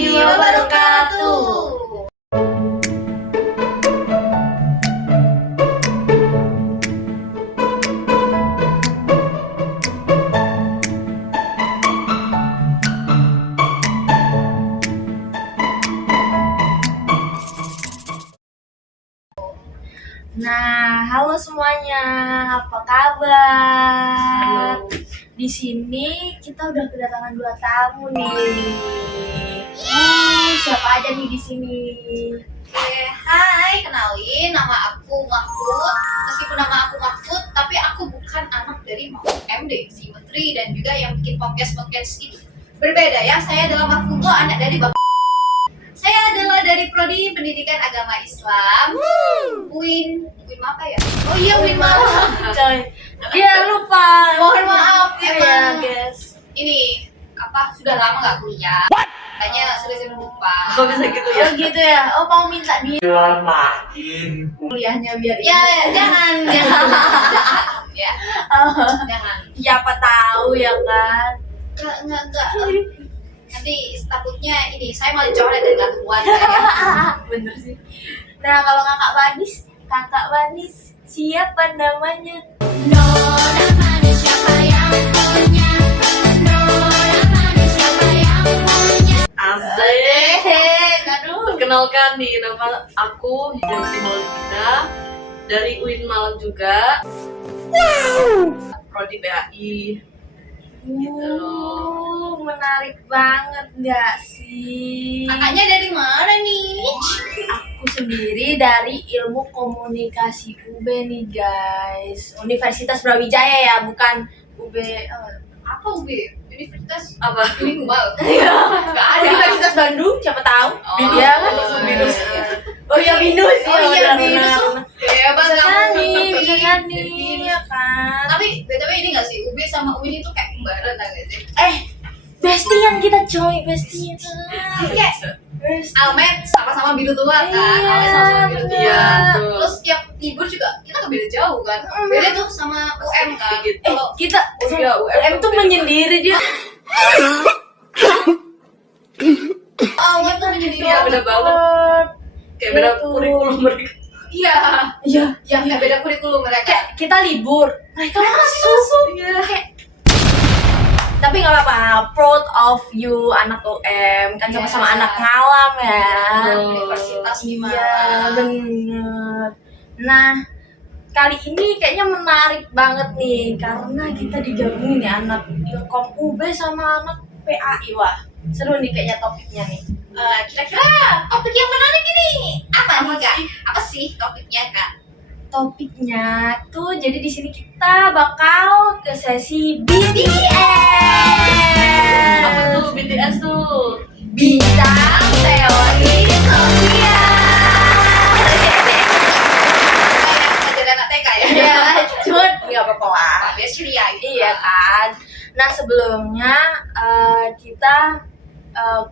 warahmatullahi wabarakatuh. Nah, halo semuanya, apa kabar? Halo. Di sini kita udah kedatangan 2 tamu nih. Siapa aja nih di sini? Hai, kenalin, nama aku Mahfud. Meskipun nama aku Mahfud, tapi aku bukan anak dari Mahfud MD, si Menteri dan juga yang bikin podcast itu. Berbeda ya, saya adalah Mahfudlo, anak dari Bapak. Saya adalah dari Prodi Pendidikan Agama Islam. UIN apa ya? Oh iya, UIN Malang. Coy, iya lupa. Mohon maaf ya, ya Bang. guys. Ini apa? Sudah lama nggak kuliah. Makanya sering lupa. Oh bisa gitu ya? Oh gitu ya. Oh mau minta di kuliahnya biar Ya, jangan. Ya. Jangan. Ya apa tahu ya kan. Enggak. Nanti takutnya ini saya malah coret dari katuan ya. Bener sih. Nah kalau kakak manis siapa namanya? Nona manis siapa yang punya? Nona manis siapa yang punya? Asik. Aduh. Perkenalkan nih, nama aku Hidansi Maulidina dari UIN Malang juga. Prodi PAI. Gitu. Menarik banget nggak sih? Kakaknya dari mana nih? Aku sendiri dari Ilmu Komunikasi UB nih guys. Universitas Brawijaya ya, bukan UB. Apa UB? Universitas Apa? Bilingual. Nggak ada. Universitas Bandung, siapa tahu? Oh, Iya kan? Binus. Oh iya Binus. Oh iya, benar, Binus. benar. Hebat Bisa kamu. bisa jadi, Binus. ya kan? Tapi BTW ini nggak sih? UB sama UIN itu kayak kembaran tau gak sih? Bestian kita coy, bestian. Kayak Besti. Almet sama-sama biru tua kan? Iya, Almet sama-sama biru tua. Iya, betul. Terus tiap libur juga kita nggak beda jauh kan? Beda tuh sama UM kan? Sedikit. Kalau Kita Oh iya, UM tuh menyendiri dia. Almet tuh menyendiri. Iya, beda banget. Kayak beda kurikulum mereka. Iya. Iya. Yang nggak beda kurikulum mereka. Kayak kita libur, mereka masuk. Kayak tapi nggak apa-apa, proud of you anak UM kan sama-sama Iya. anak ngalam ya. Universitas Iya gimana? bener. Nah kali ini kayaknya menarik banget nih karena kita digabungin ya anak Ilkom UB sama anak PAI. Wah seru nih kayaknya topiknya nih. Kira-kira topik yang menarik ini apa nih Apa kak? sih? Apa sih topiknya kak? Topiknya tuh jadi di sini kita bakal ke sesi BTS. Apa tuh BTS tuh? Bintang teori sosial. Kayak ngajar anak TK ya? Ya, cuma nggak apa-apa lah. Biar ceria gitu. Iya kan. Nah sebelumnya kita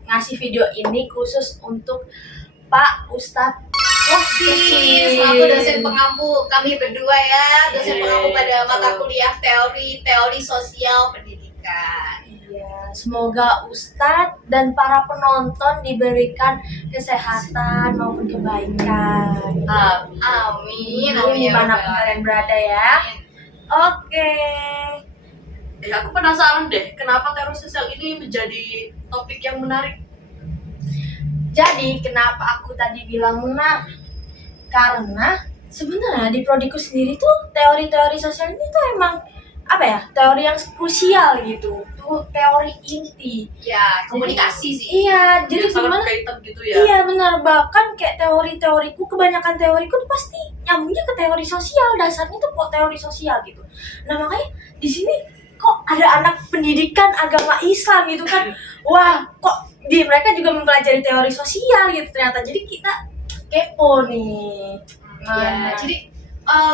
ngasih video ini khusus untuk Pak Ustadz Sis, aku dosen pengampu, kami berdua ya, dosen pengampu pada mata kuliah teori sosial pendidikan. Iya, semoga Ustadz dan para penonton diberikan kesehatan maupun kebaikan. Amin, amin ya Dimanapun Rabbal kalian berada alamin. ya. Oke. Aku penasaran deh, kenapa teori sosial ini menjadi topik yang menarik? Jadi kenapa aku tadi bilang menarik? Karena sebenarnya di prodiku sendiri tuh teori-teori sosial ini tuh emang apa ya? Teori yang krusial gitu. Tuh teori inti. Ya, komunikasi sih. Iya, jadi Yang sangat gimana? berkaitan gitu ya. Iya benar, bahkan kayak teoriku, kebanyakan teoriku tuh pasti nyambungnya ke teori sosial, dasarnya tuh kok teori sosial gitu. Nah makanya di sini kok ada anak pendidikan agama Islam gitu kan, wah kok di mereka juga mempelajari teori sosial gitu ternyata, jadi kita kepo nih. Ya, jadi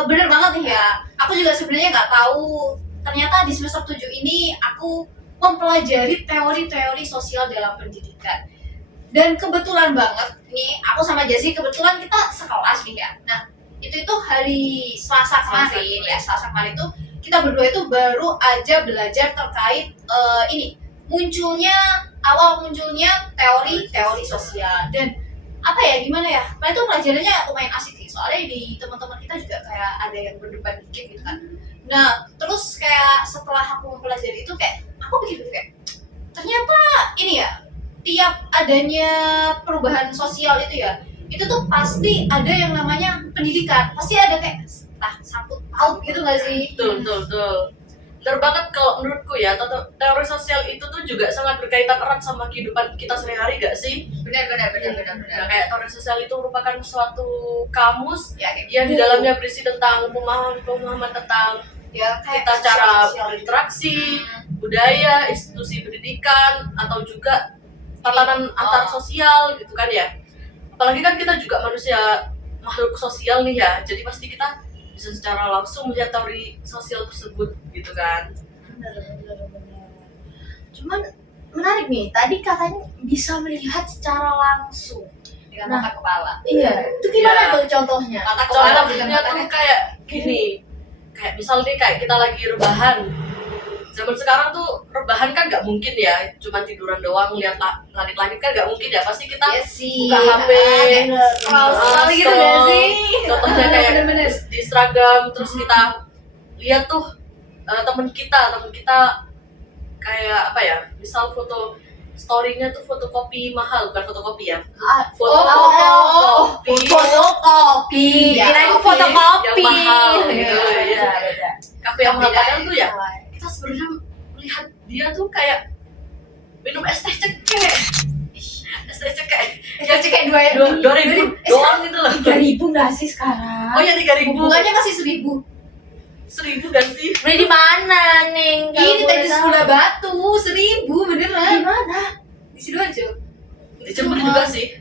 bener banget nih ya. Aku juga sebenarnya nggak tahu. Ternyata di semester 7 ini aku mempelajari teori-teori sosial dalam pendidikan. Dan kebetulan banget nih, aku sama Jazi kebetulan kita sekelas nih ya. Nah, itu hari Selasa kemarin ya. Selasa kemarin itu kita berdua itu baru aja belajar terkait ini awal munculnya teori sosial. Dan apa ya, gimana ya, karena itu pelajarannya lumayan asik sih, soalnya di teman-teman kita juga kayak ada yang berdebat dikit gitu kan. Nah terus kayak setelah aku mempelajari itu kayak aku pikir kayak ternyata ini ya, tiap adanya perubahan sosial itu tuh pasti ada yang namanya pendidikan, pasti ada kayak sangkut paut gitu nggak sih? Betul. Benar banget kalau menurutku ya, teori sosial itu tuh juga sangat berkaitan erat sama kehidupan kita sehari-hari gak sih? Benar. Nah, kayak teori sosial itu merupakan suatu kamus Ya, kayak yang di dalamnya berisi tentang pemahaman tentang ya kayak kita cara sosial. berinteraksi, budaya, institusi pendidikan, atau juga tatanan antar sosial gitu kan ya. Apalagi kan kita juga manusia makhluk sosial nih ya, jadi pasti kita bisa secara langsung melihat teori sosial tersebut gitu kan. Bener. Cuman menarik nih, tadi katanya bisa melihat secara langsung. dengan mata kepala. Iya, itu gimana Iya. tuh contohnya? Mata kepala bukan Contohnya mata tuh kayak gini, kayak misal nih kayak kita lagi rebahan. Zaman sekarang tuh rebahan kan nggak mungkin ya, cuma tiduran doang lihat langit-langit kan nggak mungkin ya. Pasti kita Iya sih. buka HP, Scroll gitu gak sih? contohnya kayak Bener-bener. di Instagram, terus kita lihat tuh temen kita kayak apa ya, misal foto story-nya tuh fotokopi mahal, bukan fotokopi ya, fotokopi Fotokopi. Ya, Kirain kopi. fotokopi. Yang mahal gitu, Iya, ya. beda. kafe yang Beda. padahal tuh ya kita sebenarnya melihat dia tuh kayak minum es teh cekek Ya kayak 2.000 doang gitu loh. 3.000 nggak sih sekarang? Oh ya 3.000, Bunganya masih 1.000. 1.000 kan sih. Beli di mana, Neng? Kalau Ini boleh tadi tahu. Sekolah Batu 1.000 Di beneran. mana? Di Sidoarjo. Di Jember juga sih.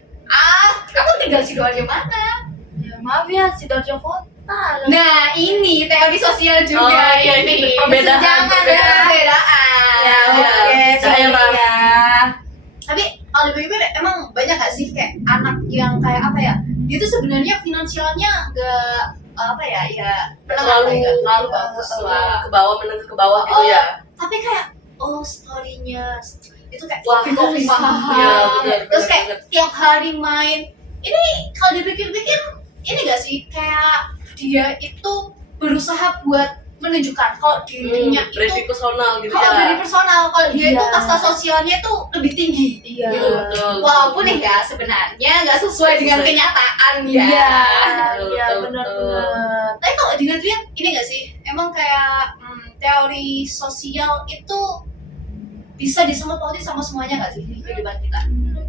Kamu tinggal Sidoarjo mana? Ya maaf ya, Sidoarjo Kota. Nah, ini teori sosial juga Oh, iya, ini. ini perbedaan. Jangan ada perbedaan. Ya, Iya, oke, sorry daerah. ya. Tapi kalau di BPB emang banyak gak sih kayak anak yang kayak apa ya? Dia tuh sebenarnya finansialnya gak apa ya? Ya terlalu bagus lah. ke bawah, menengah ke bawah gitu Oh, ya. Tapi kayak story-nya itu kayak Wah, kopi mahal. iya, benar, Terus benar kayak banget. tiap hari main. Ini kalau dipikir-pikir ini gak sih kayak dia itu berusaha buat menunjukkan kalau dirinya itu branding personal gitu kalau ya. dari personal, kalau dia Iya. itu kasta sosialnya tuh lebih tinggi. Iya. Gitu. Betul. Walaupun ya sebenarnya nggak sesuai dengan Sesuai. kenyataan ya. Iya, Betul, iya betul, benar-benar. Tapi kalau dilihat-lihat ini nggak sih, emang kayak teori sosial itu bisa disangkut pautin sama semuanya nggak sih di kehidupan kita?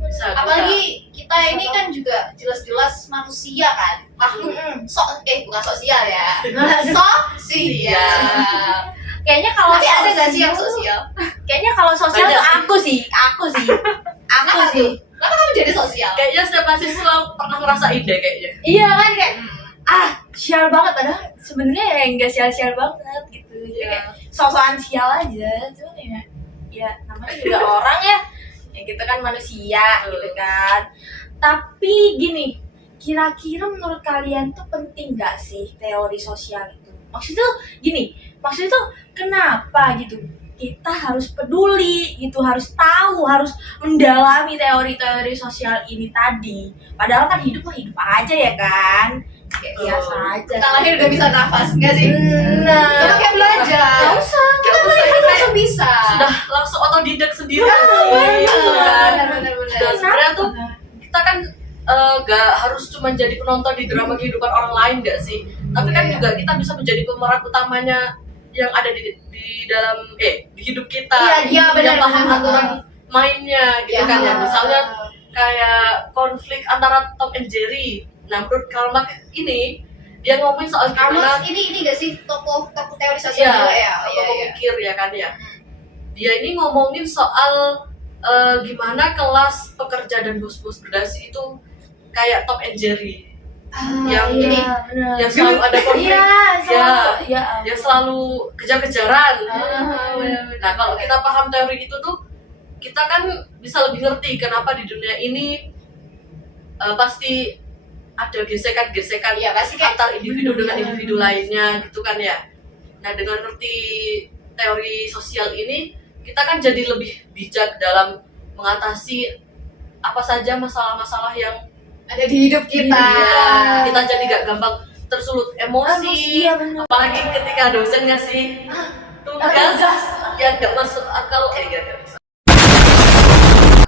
Bisa, Apalagi kita Bisa ini dong. kan juga jelas-jelas manusia kan, makhluk bukan sosial ya, Iya. sosial. Kayaknya kalau Tapi ada nggak sih yang sosial- sosial? Kayaknya kalau sosial Banyak tuh sih. aku sih. Kenapa tuh? Kenapa kamu jadi sosial? Kayaknya setiap mahasiswa pernah ngerasain deh kayaknya. Iya kan kayak Hmm. sial banget, padahal sebenarnya ya enggak sial-sial banget gitu. Jadi Iya. kayak sosokan sial aja, cuman ya namanya juga orang ya. Ya kita kan manusia gitu kan. Tapi gini, kira-kira menurut kalian tuh penting gak sih teori sosial itu? Maksudnya tuh gini, maksudnya tuh kenapa gitu? Kita harus peduli gitu, harus tahu, harus mendalami teori-teori sosial ini tadi. Padahal kan hidup mah hidup aja ya kan? Kayak biasa aja. Kita lahir udah bisa nafas, nggak sih? Nah, Kita kayak belajar. Gak usah. Kita lahir langsung bisa. Sudah langsung otodidak sendiri. Benar, Gitu kan. benar. Dan sebenarnya tuh kita kan gak harus cuma jadi penonton di drama kehidupan orang lain gak sih, tapi kan Iya. juga kita bisa menjadi pemeran utamanya yang ada di dalam di hidup kita. Iya, benar, yang paham benar. aturan mainnya gitu Iya. kan ya. Misalnya kayak konflik antara Tom and Jerry. Nah menurut Karl Marx ini dia ngomongin soal Kamu gimana ini gak sih tokoh teori sosial ya, juga ya? atau pemikir ya kan ya. Dia ini ngomongin soal gimana kelas pekerja dan bos-bos berdasi itu kayak Tom and Jerry. Yang ini yang selalu ada konflik, Iya, yang selalu kejar-kejaran. benar. Nah kalau kita paham teori itu tuh, kita kan bisa lebih ngerti kenapa di dunia ini pasti ada gesekan-gesekan Iya, pasti kayak antar individu dengan individu lainnya gitu kan ya. Nah dengan ngerti teori sosial ini, kita kan jadi lebih bijak dalam mengatasi apa saja masalah-masalah yang Ada di hidup kita. Iya, kita jadi gak gampang tersulut emosi. Iya benar. Apalagi ketika dosen ngasih tugas yang gak masuk akal, gak bisa.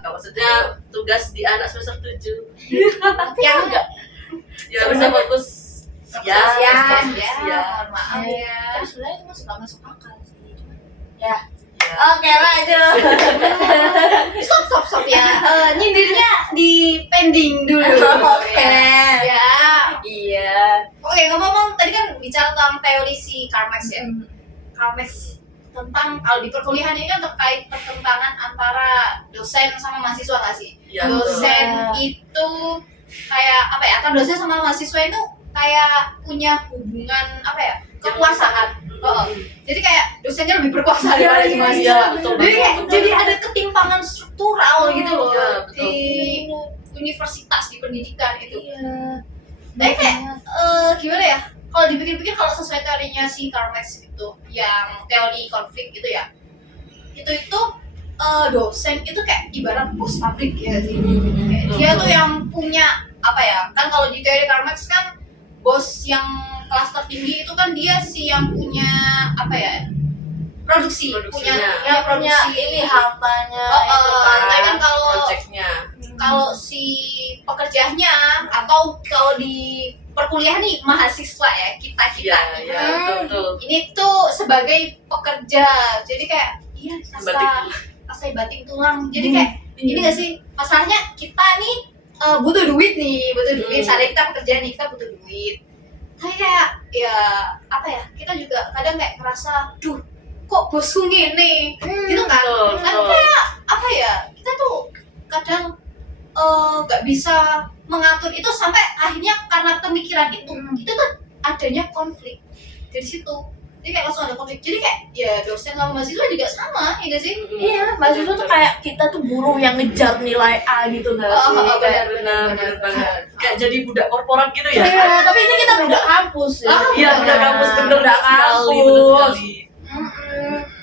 Maksudnya tugas di anak semester 7 Yang enggak. ya bisa fokus ya, Mohon maaf ya. Tapi sebenarnya itu masih nggak masuk akal sih. Ya. ya. Oke lanjut. Stop ya. Nyindirnya di pending dulu. Oke. Ya. Iya. Oke, ngomong tadi kan bicara tentang teori si Karl Marx ya. Karl Marx tentang kalau di perkuliahan ini kan terkait pertentangan antara dosen sama mahasiswa nggak sih? Iya, Dosen betul. itu kayak apa ya? Kan dosen sama mahasiswa itu kayak punya hubungan apa ya? Kekuasaan. Oh, jadi kayak dosennya lebih berkuasa daripada si mahasiswa. Iya, betul, Jadi kayak betul. jadi ada ketimpangan struktural gitu loh Iya, betul. di universitas di pendidikan itu. Iya. Tapi kayak gimana ya? Kalau dipikir-pikir kalau sesuai teorinya si Karl Marx itu yang teori konflik gitu ya, itu dosen itu kayak ibarat bos pabrik ya sih. Kayak dia tuh yang punya apa ya? Kan kalau di teori Karl Marx kan bos yang kelas tertinggi itu kan dia sih yang punya apa ya? Produksi, Produksinya. Yang punya ini hartanya itu kan. tapi kan kalau projectnya kalau si pekerjanya atau kalau di perkuliahan nih mahasiswa ya kita iya iya betul ini tuh sebagai pekerja jadi kayak iya Batik. kasih bating tulang jadi kayak ini gak sih masalahnya kita nih butuh duit sadar kita pekerja nih kita butuh duit tapi kayak ya apa ya kita juga kadang kayak ngerasa duh kok bosku gini gitu kan betul, kan betul. kayak apa ya kita tuh kadang nggak bisa mengatur itu sampai akhirnya karena pemikiran itu tuh adanya konflik dari situ jadi kayak langsung ada konflik jadi kayak ya dosen sama mahasiswa juga sama ya gak sih Iya, mahasiswa tuh kayak kita tuh buruh yang ngejar nilai A gitu nggak sih? Kayak- benar banget kayak jadi budak korporat gitu ya Iya, tapi ini kita budak kampus ya. iya budak kampus bener Budak sekali kampus.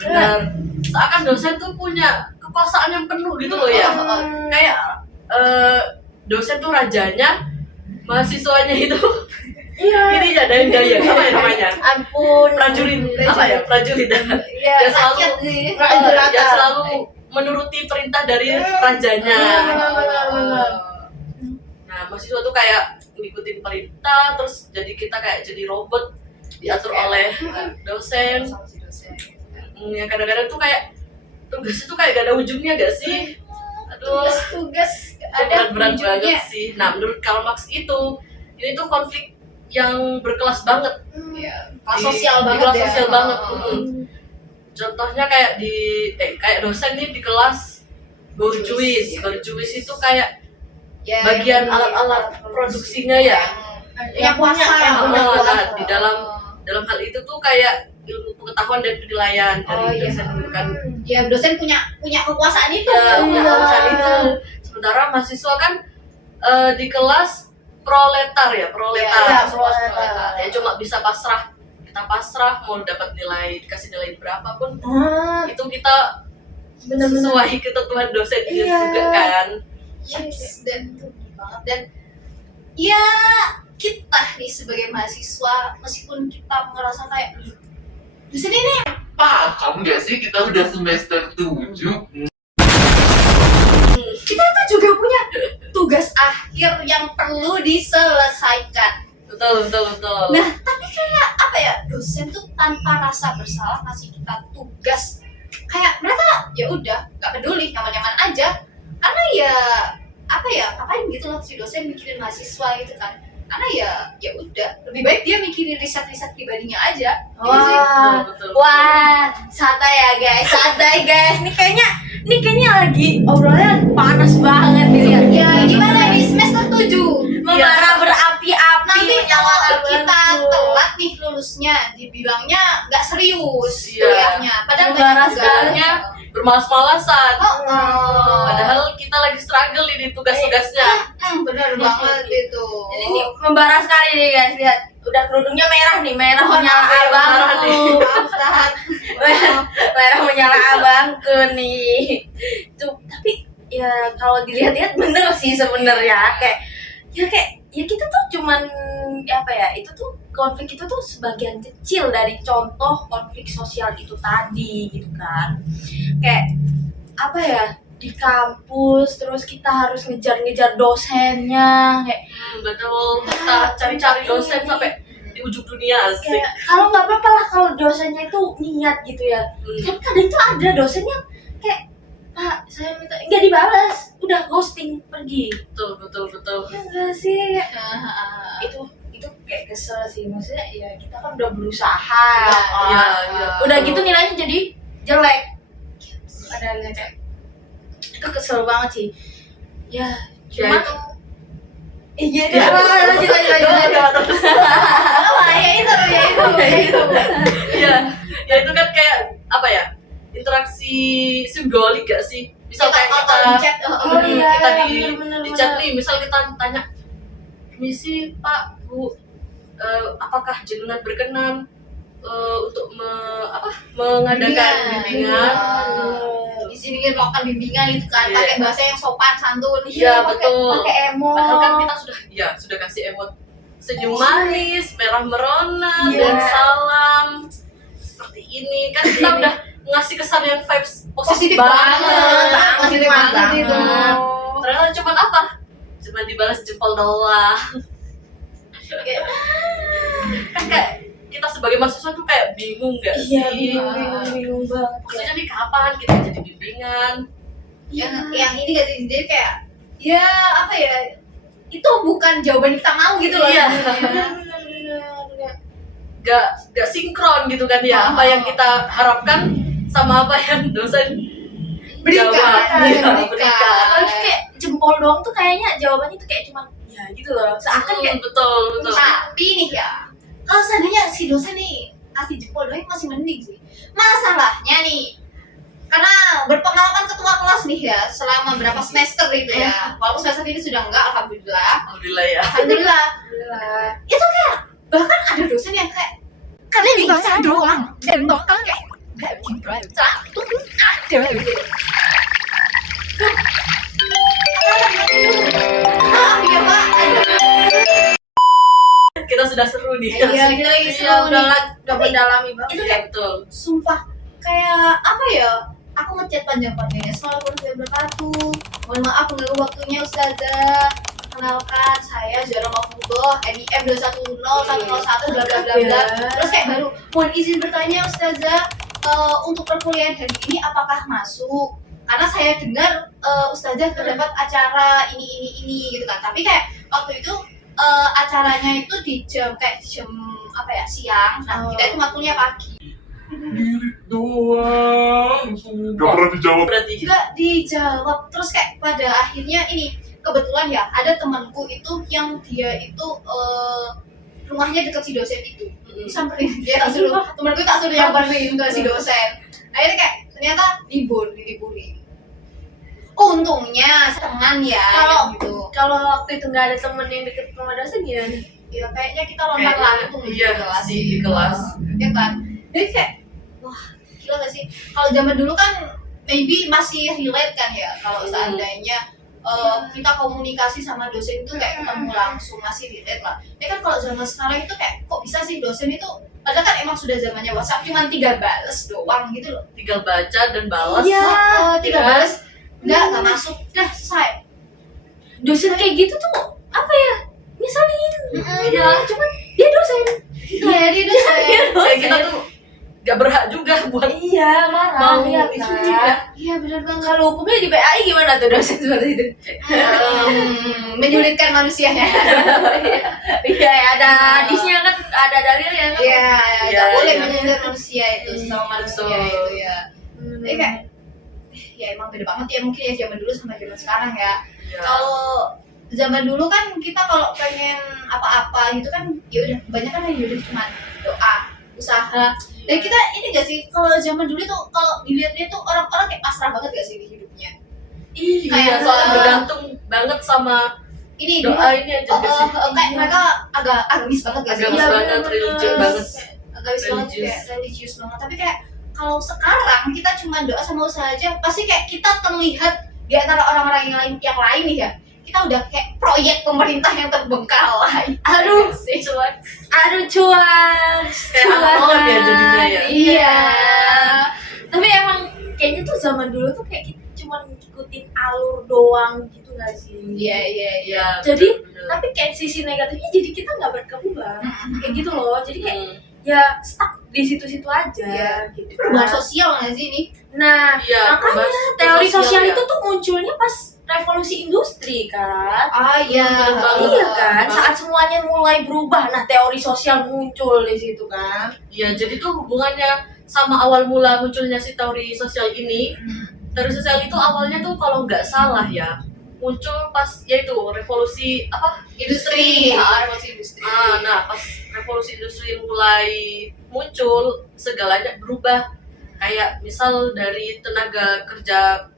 benar seakan dosen tuh punya kekuasaan yang penuh gitu loh ya kayak dosen tuh rajanya mahasiswanya itu Iya. ini ada yang gaya apa ya namanya Ampun. prajurit apa ya prajurit ya Dia selalu- rakyat sih dia selalu menuruti perintah dari rajanya Benar. nah mahasiswa tuh kayak ngikutin perintah terus jadi kita kayak jadi robot diatur oleh dosen yang kadang-kadang tuh kayak tugas itu kayak gak ada ujungnya gak sih aduh tugas ada berat banget ujungnya. sih nah menurut Karl Marx itu ini tuh konflik yang berkelas banget Ya, kelas sosial Di banget kelas ya. sosial banget. Heeh. Contohnya kayak kayak dosen nih di kelas borjuis itu kayak Ya, bagian yang- alat-alat produksinya ya yang punya yang punya Nah, kuasa. di dalam hal itu tuh kayak ilmu pengetahuan dan penilaian dari iya. dosen bukan ya dosen punya kekuasaan itu ya Iya. urusan itu sementara mahasiswa kan di kelas proletar Iya, proletar. ya cuma bisa pasrah kita pasrah mau dapat nilai dikasih nilai berapapun itu kita Bener-bener. sesuai ketentuan dosen Iya. juga kan Yes, dan itu bener banget dan ya kita nih sebagai mahasiswa meskipun kita merasa kayak "Loh, dosen ini Paham nggak sih kita udah semester 7? kita tuh juga punya tugas akhir yang perlu diselesaikan. betul Nah, tapi kayak apa ya, dosen tuh tanpa rasa bersalah ngasih kita tugas. Kayak mereka ya udah nggak peduli, nyaman-nyaman aja. Karena ya apa ya, ngapain gitu loh si dosen mikirin mahasiswa gitu kan. Karena ya udah, lebih baik dia mikirin riset-riset pribadinya aja. Iya sih. betul Wah, santai ya guys. Nih kayaknya lagi obrolannya panas banget nih ya. Ya gimana di semester 7? Membara berapi-api. Nanti menyala kalau kita lampu. telat nih lulusnya, dibilangnya nggak serius Iya. kuliahnya. Padahal Membara banyak tugas. segalanya bermalas-malasan Oh. padahal kita lagi struggle nih di tugas-tugasnya Bener banget itu. Jadi ini membara sekali nih guys, lihat. Udah kerudungnya merah nih, merah Mohon menyala maaf ya, abang merah nih. Maaf, Ustaz. merah menyala abangku nih. Tuh, tapi ya kalau dilihat-lihat bener sih sebenarnya kayak ya kita tuh cuman apa ya, itu tuh konflik itu tuh sebagian kecil dari contoh konflik sosial itu tadi gitu kan. Kayak apa ya, di kampus terus kita harus ngejar-ngejar dosennya kayak Betul, kita cari-cari dosen sampai di ujung dunia asik. kayak kalau nggak apa-apa lah kalau dosennya itu niat gitu ya. Kan kadang tuh ada dosen yang kayak, Pak, saya minta nggak dibalas, udah ghosting pergi. Betul. Ya enggak sih, itu kayak kesel sih, maksudnya ya kita kan udah berusaha. Iya. Udah gitu nilainya jadi jelek. Ada ngecek. Itu kesel banget sih. Ya, Cuma cuma iya deh. Lanjut. Ya itu. Ya itu kan kayak apa ya? Interaksi simbolik gak sih? Misal kayak kita di chat, kita bener. di chat nih, misal kita tanya, misi Pak Bu, apakah jenengan berkenan untuk mengadakan bimbingan? Di sini kan melakukan bimbingan itu kan, Iya. pakai bahasa yang sopan santun. Iya, betul. Pakai emo. Padahal kan kita sudah kasih emot senyum manis, merah merona, Iya. dan salam seperti ini kan kita udah ngasih kesan yang vibes positif banget. Positif banget itu. Ternyata cuma apa? Cuma dibalas jempol doang. Kan kayak kita sebagai mahasiswa tuh kayak bingung gak sih? Iya, bingung banget. Maksudnya nih kapan kita jadi bimbingan? Yang ini gak sih, jadi kayak ya apa ya, itu bukan jawaban kita mau gitu loh. Iya. sebenarnya. Gak sinkron gitu kan ya, apa yang kita harapkan sama apa yang dosen Berikan, jawab. Iya, berikan. Apalagi kayak jempol doang tuh kayaknya jawabannya tuh kayak cuma ya gitu loh. Seakan kayak betul. Tapi nih ya, kalau seandainya si dosen nih kasih jempol doang masih mending sih. Masalahnya nih, karena berpengalaman ketua kelas nih ya selama berapa semester gitu ya. Walaupun semester ini sudah enggak, alhamdulillah. Alhamdulillah ya. Itu kayak bahkan ada dosen yang kayak kalian baca doang dan bakal kayak nggak bikin baca tunggu ada gitu. Iya Pak, ada. Kita sudah seru nih. Iya, kita lagi seru nih. udah mendalami banget. Itu Iya, kayak betul. sumpah kayak apa ya, aku ngechat panjang-panjangnya Assalamualaikum warahmatullahi wabarakatuh, mohon maaf mengganggu waktunya Ustazah, kenalkan saya Zara Mahfudzoh NIM 210101 bla bla bla bla. Terus kayak baru mohon izin bertanya Ustazah, untuk perkuliahan hari ini apakah masuk, karena saya dengar Ustazah terdapat acara ini gitu kan. Tapi kayak waktu itu acaranya itu di jam apa ya, siang. Nah, kita itu makulnya pagi. Lirik doang, Gak sumpah. pernah dijawab. Berarti Nggak dijawab. Terus kayak pada akhirnya ini kebetulan ya ada temanku itu yang dia itu rumahnya deket si dosen itu. Samperin dia tak suruh, temanku tak suruh nyamperin ke si dosen. Akhirnya kayak ternyata diliburin. Untungnya teman ya Kalau- gitu. Kalau waktu itu nggak ada temen yang deket sama dosen gimana? Ya kayaknya kita lontar lantung iya sih di kelas. ya kan. Jadi kayak wah gila gak sih, kalau zaman dulu kan maybe masih relate kan ya, kalau seandainya kita komunikasi sama dosen itu kayak ketemu langsung masih relate lah. Ini kan kalau zaman sekarang itu kayak kok bisa sih dosen itu, padahal kan emang sudah zamannya WhatsApp cuma 3 bales doang gitu loh. Tinggal baca dan balas. Iya. 3 bales nggak masuk, udah selesai. Dosen kayak gitu tuh apa ya? Nyeselin. Iya. Cuman dia dosen. Iya dia dosen. Kayak kita tuh gak berhak juga buat Iya, marah mau ya itu kan. juga. Iya benar banget. Kalau hukumnya di PAI gimana tuh dosen seperti itu? Menyulitkan manusianya. Iya, ada hadisnya kan, ada dalilnya kan. Iya, Iya, nggak boleh iya. menyindir manusia itu sama manusia Betul. itu ya. Jadi kayak ya emang beda banget ya mungkin ya zaman dulu sama zaman sekarang ya. Iya. Kalau zaman dulu kan kita kalau pengen apa-apa gitu kan ya udah kebanyakan kan ya udah cuma doa, usaha. Dan kita ini gak sih, kalau zaman dulu tuh kalau dilihat-lihat tuh orang-orang kayak pasrah banget gak sih di hidupnya. Iya, Kayak soalnya soal- bergantung banget sama Ini dulu doa ini aja gak sih? kayak mereka agak agamis banget gak sih? Agamis Iya, banget, religius banget. agamis banget, Religious. kayak religius banget. Tapi kayak kalau sekarang kita cuma doa sama usaha aja, pasti kayak kita terlihat di antara orang-orang yang lain nih ya. Kita udah kayak proyek pemerintah yang terbengkalai. Aduh, sih. Cuan. aduh cuan. Kayak anak ya jadinya ya. Iya. Tapi emang kayaknya tuh zaman dulu tuh kayak kita cuma ngikutin alur doang gitu gak sih? Iya. Iya. Jadi, bener-bener. tapi kayak sisi negatifnya jadi kita nggak berkembang. Kayak gitu loh. Jadi kayak Hmm. ya stuck di situ-situ aja Iya. gitu. Perubahan sosial nggak sih ini? Nah, Iya, makanya perubahan teori sosial ya. itu tuh munculnya pas revolusi industri kan. Ah iya. Bener banget. Iya kan, saat semuanya mulai berubah, nah teori sosial muncul di situ kan. Iya, jadi tuh hubungannya sama awal mula munculnya si teori sosial ini. Teori sosial itu awalnya tuh kalau nggak salah ya muncul pas yaitu revolusi apa? Industri. Revolusi industri. Nah pas revolusi industri mulai muncul segalanya berubah. Kayak misal dari tenaga kerja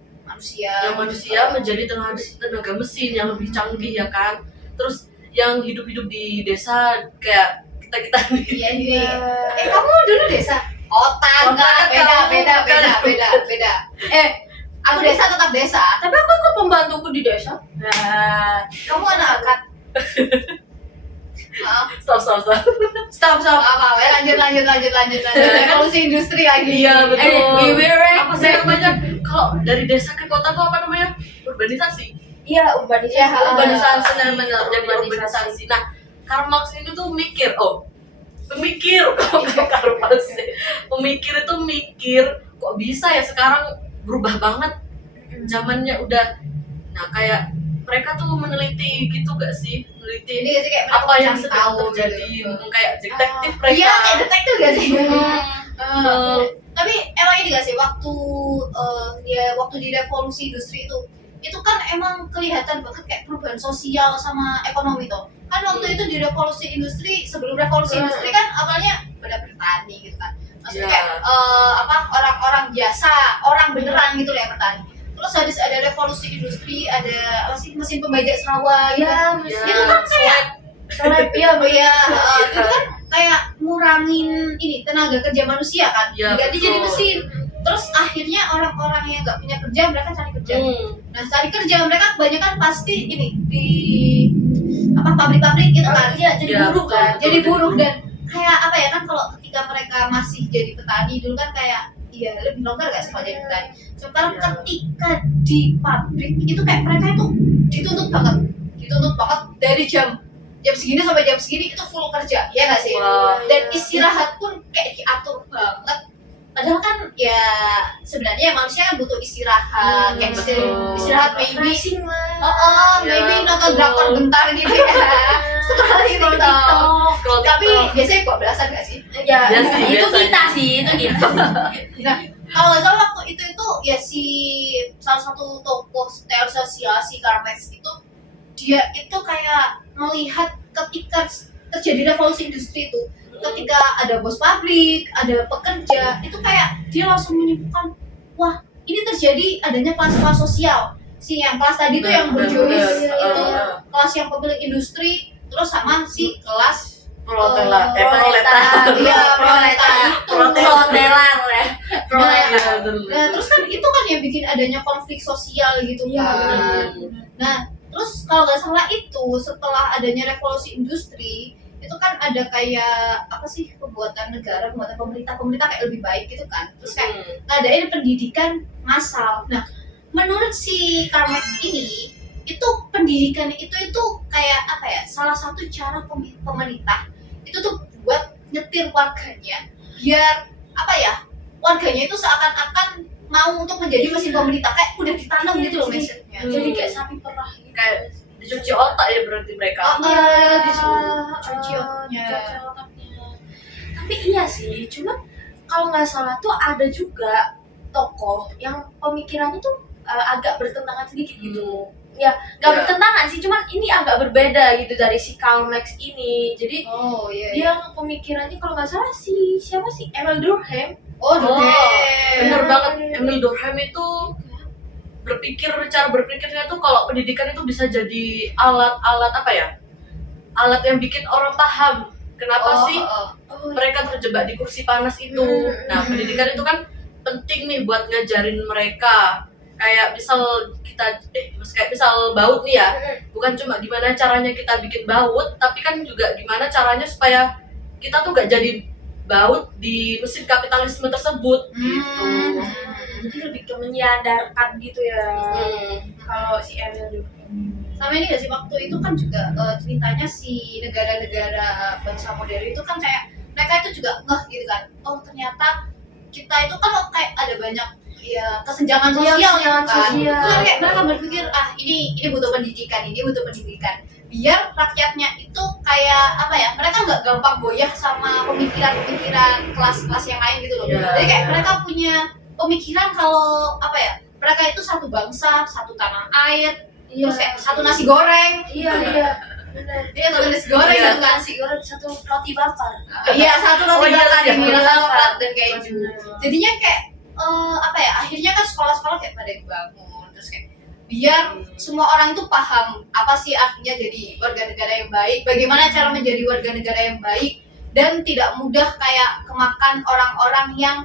yang manusia menjadi tenaga mesin yang lebih canggih ya kan. Terus yang hidup-hidup di desa kayak kita nih. Iya. Kamu dulu desa? Oh, tangga. Beda. Aku desa tetap desa. Tapi aku ikut pembantuku di desa. Nah, Kamu anak angkat. Stop. stop. Apa? Lanjut. Revolusi industri lagi. Iya betul. Apa Apa sih namanya? Kalau dari desa ke kota tuh apa namanya? Urbanisasi. Iya, urbanisasi. Iya, Urbanisasi Benar, namanya terjadi urbanisasi. Nah, Karl Marx ini tuh pemikir Karl Marx sih. Pemikir itu mikir kok bisa ya sekarang berubah banget zamannya udah. Nah, kayak mereka tuh meneliti gitu gak sih? Meneliti Ini sih kayak apa yang mencari sedang tahu terjadi, gitu. kayak detektif mereka. Iya, kayak detektif gak sih? Betul. Tapi emang ini gak sih waktu di revolusi industri itu kan emang kelihatan banget kayak perubahan sosial sama ekonomi tuh. Kan waktu itu di revolusi industri, sebelum revolusi industri kan awalnya pada bertani gitu kan. Maksudnya kayak orang-orang biasa, orang beneran gitu lah yang bertani. Terus habis ada revolusi industri, ada apa sih, mesin pembajak sawah gitu. Ya, Itu kan kayak seleb ya, itu kan kayak ngurangin ini tenaga kerja manusia kan, Iya, ganti jadi betul. mesin. Terus akhirnya orang-orang yang nggak punya kerja mereka cari kerja. Nah cari kerja mereka kebanyakan pasti ini di pabrik-pabrik gitu kan. Iya, jadi Iya, buruh betul, kan. betul. Jadi buruh dan kayak apa ya kan, kalau ketika mereka masih jadi petani dulu kan kayak iya lebih longgar gak sih kalau jadi petani. Sekarang Iya. ketika di pabrik itu kayak mereka itu dituntut banget dari jam segini sampai jam segini itu full kerja, ya nggak sih? Wah. Dan istirahat pun kayak diatur banget. Padahal kan ya sebenarnya manusia kan butuh istirahat, kayak betul. istirahat maybe, Refreshing lah. maybe Ya, nonton betul. drakor bentar gitu ya. Setelah Scroll TikTok. TikTok. Scroll Tapi TikTok. biasanya kebablasan gak sih? Ya, Iya sih, itu biasanya. kita sih, itu kita. Nah, kalau nggak salah waktu itu ya si salah satu tokoh teori sosial si Karl Marx itu, dia itu kayak melihat ketika terjadi revolusi industri itu, ketika ada bos pabrik, ada pekerja, itu kayak dia langsung menyimpulkan, wah ini terjadi adanya kelas-kelas sosial. Si yang kelas tadi tuh yang berjuris itu kelas yang pemilik industri, terus sama si kelas proletar. Iya, proletar itu. Protelar ya. Iya, betul. Nah, terus kan itu kan yang bikin adanya konflik sosial gitu Iya, kan. benar. Nah, terus kalau nggak salah itu setelah adanya revolusi industri itu kan ada kayak apa sih, pembuatan pemerintah kayak lebih baik gitu kan. Terus kayak ngadain pendidikan massal. Nah, menurut si Karl Marx ini itu pendidikan itu kayak apa ya, salah satu cara pemerintah itu tuh buat nyetir warganya biar apa ya, warganya itu seakan-akan mau untuk menjadi mesin pemerintah, kayak udah ditanam gitu loh message-nya. Jadi kayak sapi perah gitu. Kayak dicuci otak ya berarti mereka. Dicuci otaknya. Dicuci otaknya. Tapi iya sih, cuma kalau nggak salah tuh ada juga tokoh yang pemikirannya tuh agak bertentangan sedikit gitu. Ya, nggak Ya. bertentangan sih, cuman ini agak berbeda gitu dari si Karl Marx ini. Jadi Oh iya. dia pemikirannya kalau nggak salah siapa sih, Emil Durkheim. Oh, Bener banget. Emil Durkheim itu cara berpikirnya tuh kalau pendidikan itu bisa jadi alat apa ya? Alat yang bikin orang paham kenapa sih Oh, mereka terjebak di kursi panas itu. Nah, pendidikan itu kan penting nih buat ngajarin mereka. Kayak misal kayak misal baut nih ya, bukan cuma gimana caranya kita bikin baut, tapi kan juga gimana caranya supaya kita tuh gak jadi baut di mesin kapitalisme tersebut gitu. Jadi lebih ke menyadarkan gitu ya. Kalau si Emil Durkheim Sama ini gak sih, waktu itu kan juga ceritanya si negara-negara bangsa modern itu kan kayak mereka itu juga ngeh gitu kan, oh ternyata kita itu kan kayak ada banyak ya kesenjangan sosial gitu kan. sosial. Terus kayak mereka berpikir ini butuh pendidikan, ini butuh pendidikan biar rakyatnya itu kayak apa ya, mereka nggak gampang goyah sama pemikiran-pemikiran kelas-kelas yang lain gitu loh. Iya. Jadi kayak mereka punya pemikiran kalau apa ya, mereka itu satu bangsa, satu tanah air, terus kayak satu nasi goreng. Iya, benar. Iya, satu nasi goreng Iya. gitu kan. Nasi goreng, satu roti bakar. Iya, satu roti iya, bakar yang iya, rasa iya. coklat dan keju. Benar. Jadinya kayak apa ya, akhirnya kan sekolah-sekolah kayak pada dibangun, terus kayak biar semua orang itu paham apa sih artinya jadi warga negara yang baik, bagaimana cara menjadi warga negara yang baik dan tidak mudah kayak kemakan orang-orang yang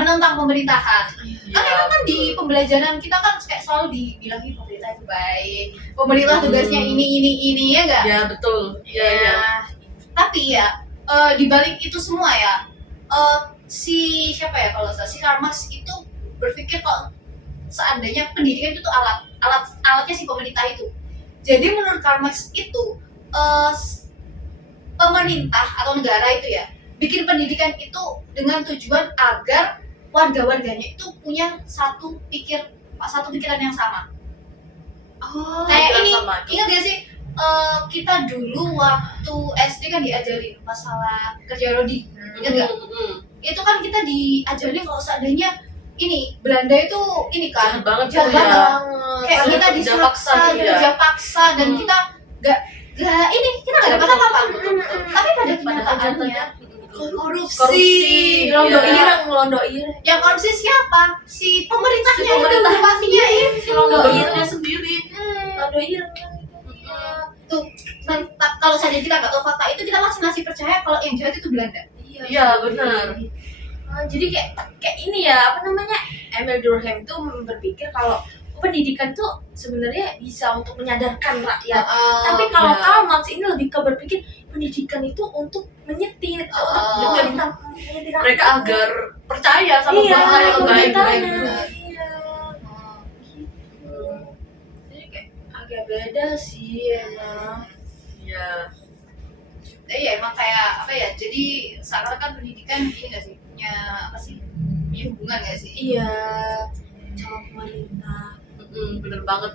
menentang pemerintahan. Karena kan di pembelajaran kita kan kayak selalu dibilangin pemerintah itu baik, pemerintah tugasnya ini ya enggak? Ya betul. Iya. Tapi ya di balik itu semua ya, si siapa ya kalau si Karl Marx itu berpikir kalau seandainya pendidikan itu tuh alatnya si pemerintah itu. Jadi menurut Karl Marx itu pemerintah atau negara itu ya bikin pendidikan itu dengan tujuan agar warga-warganya itu punya satu pikiran yang sama. Kayak pikiran ini, sama. ingat gak sih kita dulu waktu SD kan diajarin masalah kerja rodi, ingat gak? Itu kan kita diajarin kalau seandainya ini Belanda itu ini kan Jahat banget jahat tuh ya. banget. Kayak Banyak kita kerja paksa diseksa, gitu ya. kerja paksa dan kita gak kita gak dapat apa-apa. Tapi pada kenyataannya korupsi. Ngelondokin, Iya. ngelondokin. Yang korupsi siapa? Si pemerintahnya Si pemerintah. itu pastinya Si ngelondokin. Gubernurnya sendiri. Ngelondokin. Tuh, kalau saja kita nggak tahu fakta itu, kita masih percaya kalau yang jahat itu Belanda. Iya benar. Jadi kayak ini ya, apa namanya, Emil Durkheim tuh berpikir kalau pendidikan tuh sebenarnya bisa untuk menyadarkan rakyat. Tapi kalau ya. Karl Marx ini lebih ke berpikir pendidikan itu untuk menyetir, untuk menyetir Mereka agar percaya sama iya, pemerintah yang pemerintahan. baik-baik. Iya. Gitu. Jadi kayak agak beda sih emang. Iya. Iya emang kayak apa ya? Jadi seakan kan pendidikan ini nggak sih punya apa sih? Punya hubungan nggak sih? Iya, sama pemerintah. Bener banget.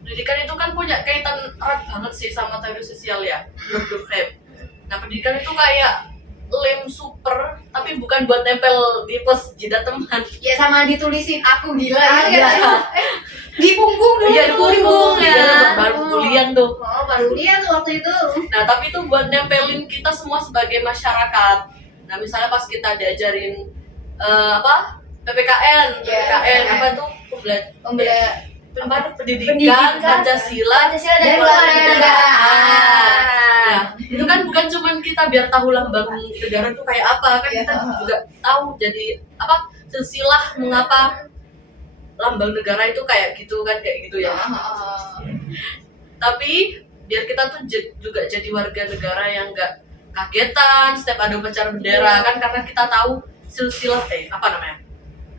Pendidikan itu kan punya kaitan erat banget sih sama teori sosial ya, menurut Durkheim. Nah, pendidikan itu kayak lem super, tapi bukan buat nempel di pos jidat teman. Ya sama ditulisin aku gila Ah, ya. iya. Di punggung dulu. Iya, tuh, di punggung ya. ya. Baru kuliah tuh. Oh, baru dia tuh waktu itu. Nah, tapi itu buat nempelin kita semua sebagai masyarakat. Nah, misalnya pas kita diajarin PPKN, apa tuh? Pendidikan, Pancasila, dan kewarganegaraan. Nah, itu kan bukan cuman kita biar tahu lambang negara itu kayak apa, kan kita juga tahu jadi apa silsilah mengapa lambang negara itu kayak gitu ya. Tapi biar kita tuh juga jadi warga negara yang enggak kagetan setiap ada upacara bendera kan, karena kita tahu silsilah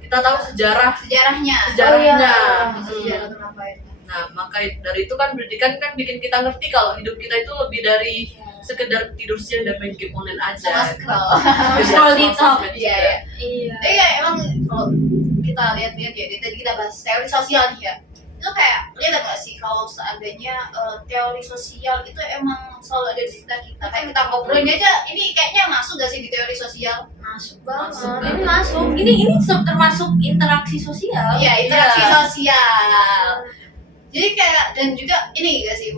kita tahu sejarahnya. Sejarah kenapa itu? Nah, maka dari itu kan pendidikan kan bikin kita ngerti kalau hidup kita itu lebih dari sekedar tidur siang dan main game online Sama aja. scroll. Scroll di top. Iya. Iya. Iya emang kalau kita lihat-lihat ya, tadi kita bahas teori sosial nih ya. Itu kayak lihat nggak sih kalau seandainya teori sosial itu emang selalu ada di sekitar kita. Kayak kita ngobrol ini aja, ini kayaknya masuk gak sih di teori sosial? Masuk banget. Masuk Ini masuk. Ini termasuk interaksi sosial. Iya, interaksi Iya. sosial. Jadi kayak dan juga ini gak sih?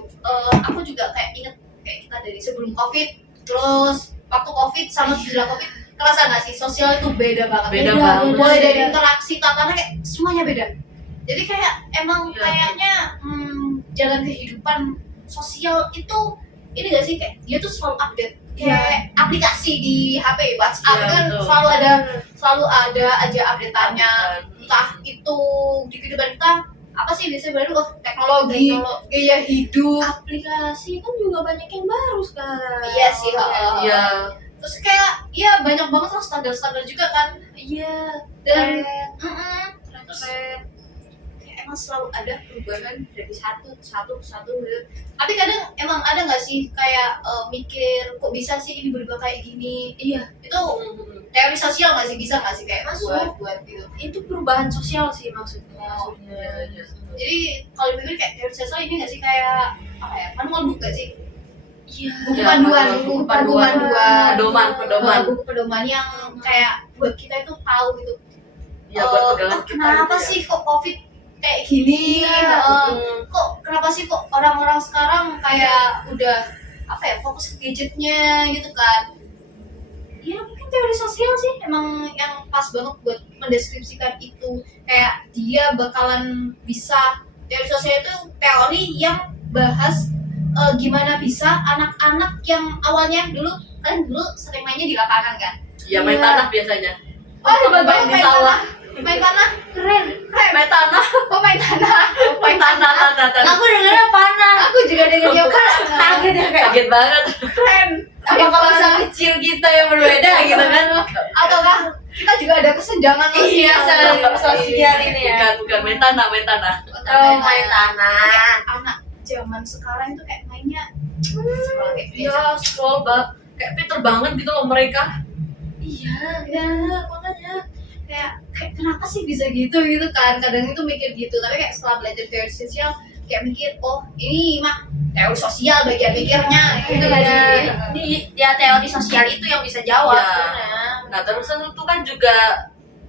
Aku juga kayak inget kayak kita dari sebelum COVID, terus waktu COVID sama sesudah COVID, kerasa gak sih sosial itu beda banget. Beda banget. Mulai dari interaksi, tatanan kayak semuanya beda. Jadi kayak emang Iya. kayaknya jalan kehidupan sosial itu ini gak sih kayak dia tuh selalu update. kayak aplikasi di HP WhatsApp Iya, kan betul. selalu ada aja update-nya, entah itu di kehidupan kita apa sih biasanya baru teknologi, gaya hidup. Aplikasi kan juga banyak yang baru sekarang. Iya sih, Iya. terus kayak ya banyak banget lah standar-standar juga kan, Iya. dan Tren. terus kayak emang selalu ada perubahan dari satu gitu. Tapi kadang emang ada nggak sih kayak mikir kok bisa sih ini berubah kayak gini, Iya. itu teori sosial nggak sih, bisa nggak sih kayak Masuk. buat gitu. Itu perubahan sosial sih maksudnya. Iya. Jadi kalau dipikir kayak teori sosial ini nggak sih kayak apa ya, manual book nggak sih, Iya. buku Ya, panduan, buku buku panduan. panduan, Pedoman. buku pedoman yang kayak buat kita itu tahu gitu. Ya buat pegangan kita Kenapa gitu ya. sih kok COVID kayak gini? Iya. Kok kenapa sih kok orang-orang sekarang kayak udah apa ya, fokus ke gadgetnya gitu kan? Ya mungkin teori sosial sih emang yang pas banget buat mendeskripsikan itu. Kayak dia bakalan bisa, teori sosial itu teori yang bahas gimana bisa anak-anak yang awalnya dulu sering mainnya di lapangan kan? Ya main Iya. tanah biasanya. Oh hebat Main banget di main sawah. tanah, main tanah keren. Main tanah. Oh main tanah, Main tanah. Aku dengernya panah. aku juga dengernya kan Kaget ya kayak. Kaget banget. keren. Apa kalau masa kecil kita yang berbeda gitu kan? Ataukah kita juga ada kesenjangan Iya, sosial? sosial ini ya. Bukan main tanah. Oh, main tanah. Anak zaman sekarang itu kayak mainnya Iya, scroll kayak Peter banget gitu loh mereka. Iya, makanya. kayak kenapa sih bisa gitu kan, kadang itu mikir gitu. Tapi kayak setelah belajar teori sosial kayak mikir, oh ini mah teori sosial bagian mikirnya gitu kan. Ini ya teori sosial itu yang bisa jawab Ya. sebenarnya. Nah terus itu kan juga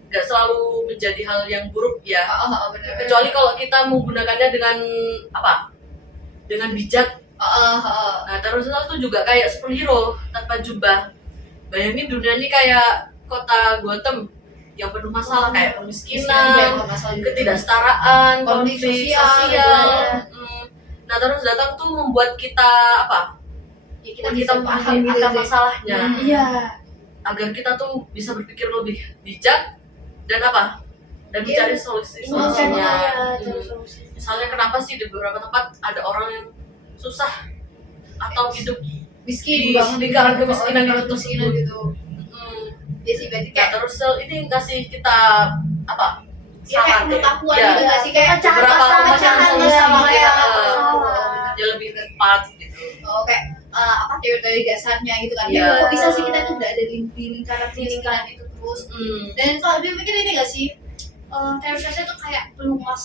gak selalu menjadi hal yang buruk ya. Bener. Kecuali kalau kita menggunakannya dengan apa? Dengan bijak. Nah terus itu juga kayak superhero tanpa jubah. Bayangin dunia ini kayak kota Gotham yang penuh masalah kayak kemiskinan, ketidaksetaraan, Konflik konflik sosial, sosial. gitu Nah terus datang tuh membuat kita apa? Ya, Kita paham gitu akan sih. masalahnya, Iya. agar kita tuh bisa berpikir lebih bijak dan apa? Dan Iya. mencari solusi Iya, solusinya. cari solusi. Misalnya kenapa sih di beberapa tempat ada orang yang susah atau hidup miskin Di banget lingkaran kemiskinan lingkaran itu kemiskinan gitu. Ya sih berarti Nah, kayak terus ini ngasih kita apa? ya kayak saran ya. pengetahuan Ya, gitu nggak sih, kayak Pemecahan beberapa masalah, pemecahan pemecahan solusi masalah. ya, Masalah. dia lebih tepat gitu. kayak apa teori-teori dasarnya gitu kan. Iya. Kok bisa sih kita tuh nggak ada di lingkaran kemiskinan itu terus. Dan kalau dipikir ini nggak sih, teori sosial tuh kayak pelumas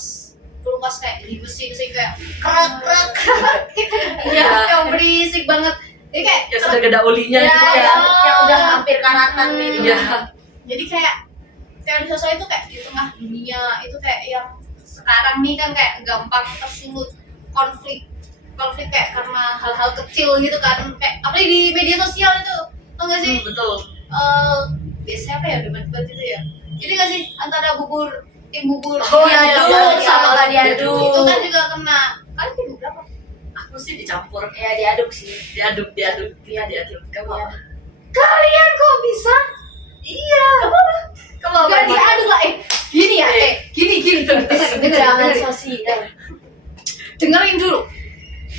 kayak di mesin kayak kerak Iya. yang berisik banget. Jadi kayak Ya sudah gak ada olinya Ya, gitu ya. ya. Yang udah hampir karatan gitu. Iya. jadi kayak teori sosial itu kayak di tengah dunia itu kayak yang sekarang nih kan kayak gampang tersulut konflik kayak karena hal-hal kecil gitu kan, kayak apalagi di media sosial itu, tau gak sih? Betul. Biasanya apa ya, debat-debat itu ya, jadi gak sih antara tim bubur Oh, Diaduk, iya, sama nggak diaduk. diaduk. itu kan juga kena. Kalian tim berapa? Aku sih dicampur. Ya diaduk sih. Diaduk. Kita diaduk. Kamu apa? Kalian kok bisa? Iya. Kamu apa? Gak diaduk lah, gini ya, gini Jangan dengerin. sosial. Dengerin dulu,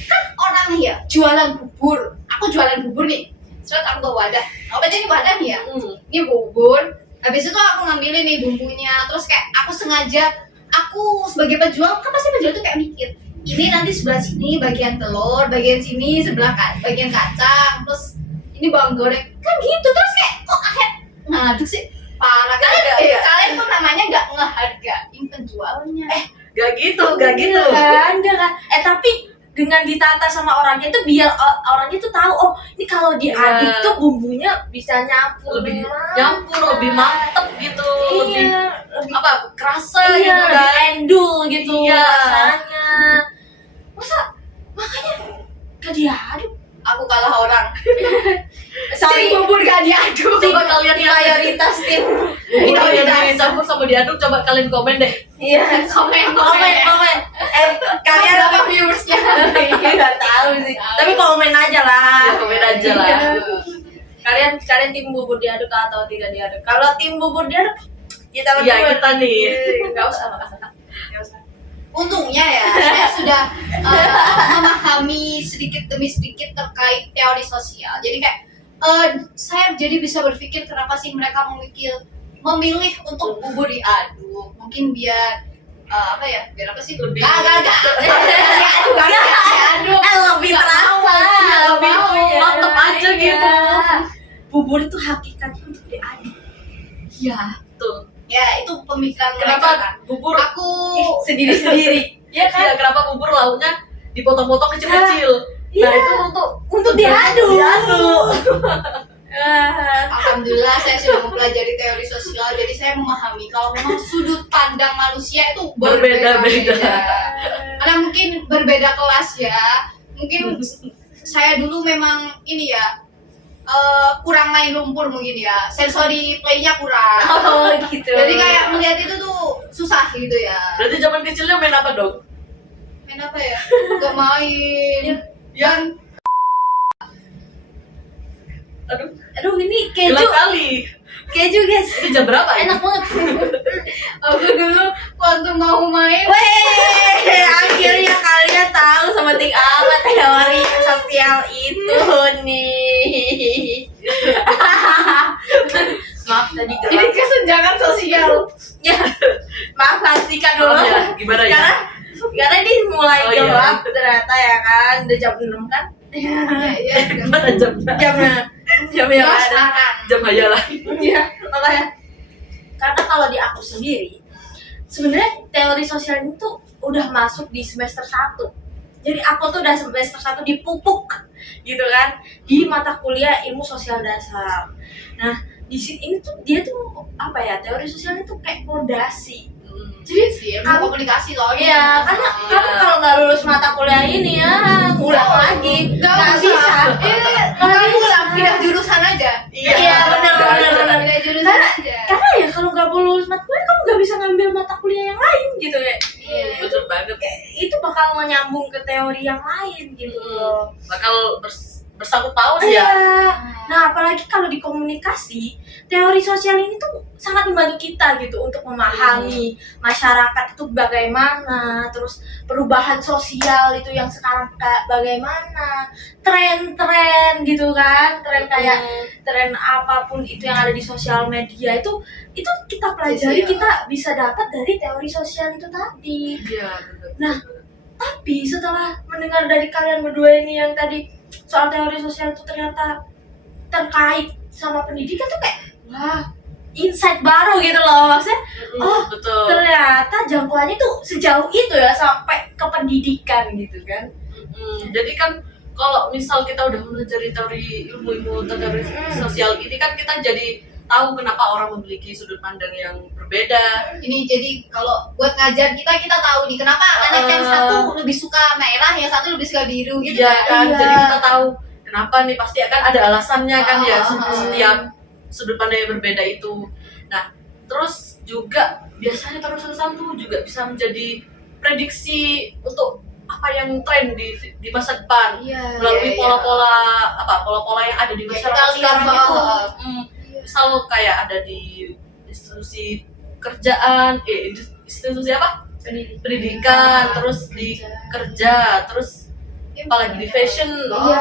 kan orang nih ya jualan bubur, aku jualan bubur nih, terus aku bawa wadah, aku baca ini wadah nih ya, ini bubur, habis itu aku ngambilin nih bumbunya, terus kayak aku sengaja, aku sebagai penjual, kan pasti penjual tuh kayak mikir, ini nanti sebelah sini bagian telur, bagian sini bagian kacang, terus ini bawang goreng, kan gitu, terus kayak kok akhir ngaduk sih, parah kalian, kalian tuh namanya nggak ngehargain penjualnya. Gak gitu. Enggak kan. Tapi dengan ditata sama orangnya itu biar orangnya tuh tahu, oh ini kalau diaduk Iya. tuh bumbunya bisa nyampur Lebih mantap. nyampur, lebih mantep gitu, lebih Iya, lebih apa? Kerasa iya, gitu lebih kan. endul gitu Iya. rasanya. Masa makanya gak diaduk? Aku kalah orang. Sorry, Tim bubur gak diaduk. Coba kalian di mayoritas tim. Bubur yang dicampur sama diaduk, coba kalian komen deh. Iya. Komen. Komen. Kalian Berapa apa viewersnya? Nggak tahu sih. Tapi komen aja lah. Ya, komen aja lah. Iya. Kalian tim bubur diaduk atau tidak diaduk? Kalau tim bubur diaduk, kita Iya, berdua. kita nih. Nggak usah. Nggak usah. Untungnya ya, saya sudah memahami sedikit demi sedikit terkait teori sosial. Jadi kayak saya jadi bisa berpikir kenapa sih mereka memilih untuk bubur diaduk. Mungkin biar apa ya? Biar apa sih? Lebih- Gak. Diaduk. Lebih terasa. lebih mantep aja gitu. Bubur itu hakikatnya untuk diaduk. Iya, betul. Ya, itu pemikiran mereka Kenapa kan. bubur Aku Sendiri-sendiri. Iya kan? ya kenapa bubur lauknya dipotong-potong kecil-kecil? Iya. Nah, itu untuk diaduk. alhamdulillah saya sudah mempelajari teori sosial, jadi saya memahami kalau memang sudut pandang manusia itu Berbeda-beda. Karena mungkin berbeda kelas ya. Mungkin saya dulu memang ini ya kurang main lumpur mungkin ya, sensory play-nya kurang. Oh gitu. Jadi kayak melihat itu tuh susah gitu ya. Berarti zaman kecilnya main apa dong? Main apa ya? Gak main. Yang Aduh ini gila keju. kali. Keju guys. Ini jam berapa ya? Enak banget. Aku dulu waktu mau main Weh, akhirnya kalian tahu sepenting apa teori sosial itu nih. Maaf tadi jadi gelap. kesenjangan sosial. Ya, maaf pastikan dulu. Maaf ya, gimana ya? Karena ini mulai Oh, iya. gelap ternyata ya kan, udah jam 6 kan? Iya. Gimana jamnya? Jam yang ada. Jam hayalan. Iya, makanya. Karena kalau di aku sendiri, sebenarnya teori sosial ini tuh udah masuk di semester 1. Jadi aku tuh udah semester 1 dipupuk gitu kan di mata kuliah ilmu sosial dasar. Nah, di sini ini tuh dia tuh apa ya? Teori sosial itu kayak fondasi. Jadi sih, Kamu- komunikasi loh. Iya, karena kamu kalau nggak lulus mata kuliah ini ya ngulang lagi, nggak bisa. Nggak bisa. Pindah jurusan aja. Iya, benar. Pindah jurusan aja. Karena ya kalau nggak mau lulus mata kuliah kamu nggak bisa ngambil mata kuliah yang lain gitu ya. Iya. Betul banget. Itu bakal menyambung ke teori yang lain gitu loh. Bakal bersangkut paut Iya. ya. Nah, apalagi kalau di komunikasi, teori sosial ini tuh sangat membantu kita gitu untuk memahami masyarakat itu bagaimana, terus perubahan sosial itu yang sekarang kayak bagaimana, tren-tren gitu kan, tren kayak tren apapun itu yang ada di sosial media itu kita pelajari, Sosial. kita bisa dapat dari teori sosial itu tadi. Iya, betul. Nah, tapi setelah mendengar dari kalian berdua ini yang tadi soal teori sosial itu ternyata terkait sama pendidikan tuh kayak wah, insight baru gitu loh. Maksudnya oh, betul. ternyata jangkauannya tuh sejauh itu ya sampai ke pendidikan gitu kan. Jadi kan kalau misal kita udah mempelajari teori ilmu-ilmu teori sosial ini kan kita jadi tahu kenapa orang memiliki sudut pandang yang berbeda. Ini jadi kalau buat ngajar kita tahu nih kenapa anak yang satu lebih suka merah, yang satu lebih suka biru gitu Iya kan, Iya. jadi kita tahu kenapa nih, pasti akan ada alasannya kan ya Ah. setiap sudut pandang yang berbeda itu. Nah, terus juga biasanya terusan tuh juga bisa menjadi prediksi untuk apa yang tren di masa depan Iya. melalui pola-pola yang ada di Ya, masyarakat kita lihat sekarang itu. bahwa Misal kayak ada di institusi kerjaan, institusi apa? Pendidikan, terus di kerja, terus apalagi di fashion. Iya.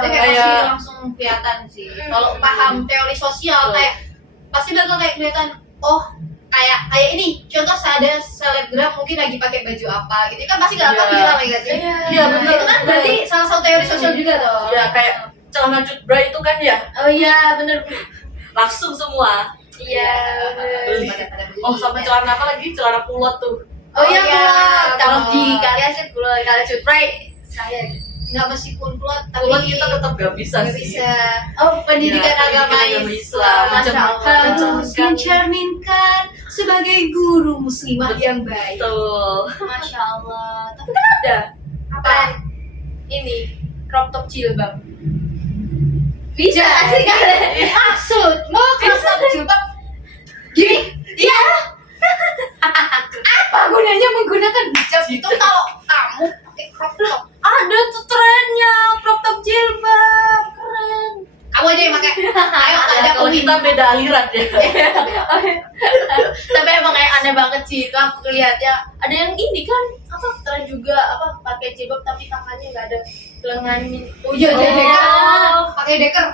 Itu kayak pasti Kayak- langsung kelihatan sih. Kalau paham teori sosial Betul. kayak pasti bakal kayak kelihatan. Oh, kayak ini. Contoh ada selebgram mungkin lagi pakai baju apa gitu kan pasti gampang Iya. bilang ya sih. Iya, benar. Itu kan berarti salah satu teori sosial juga toh. Ya kayak celana cutbra itu kan ya Oh iya, bener. langsung semua. Iya. Beli. Oh, sama celana apa lagi? Celana kulot tuh. Oh iya, iya, kulot. Kalau kulot. di kalian sih kulot, kalian cutbray saya. Nggak meskipun kulot tapi Kulot kita tetap gak bisa nggak sih. bisa. Oh, pendidikan Ya, agama pendidikan Islam. Masya Allah. Harus Mencerminkan. mencerminkan sebagai guru muslimah yang baik. Betul. Masya Allah. Tapi kan ada Apa? ini crop top jilbab. Bisa sih kalian maksud mau kerasa jilbab gini? Iya. Apa gunanya menggunakan hijab itu kalau kamu pakai crop top? Ada tuh trennya crop top jilbab, keren. Kamu aja yang pakai. Ayo ada Kalau kita beda aliran ya. Tapi emang kayak aneh banget sih itu aku lihatnya. Ada yang ini kan apa tren juga apa pakai jilbab tapi tangannya nggak ada lengan. Oh iya, ada Oh. deker,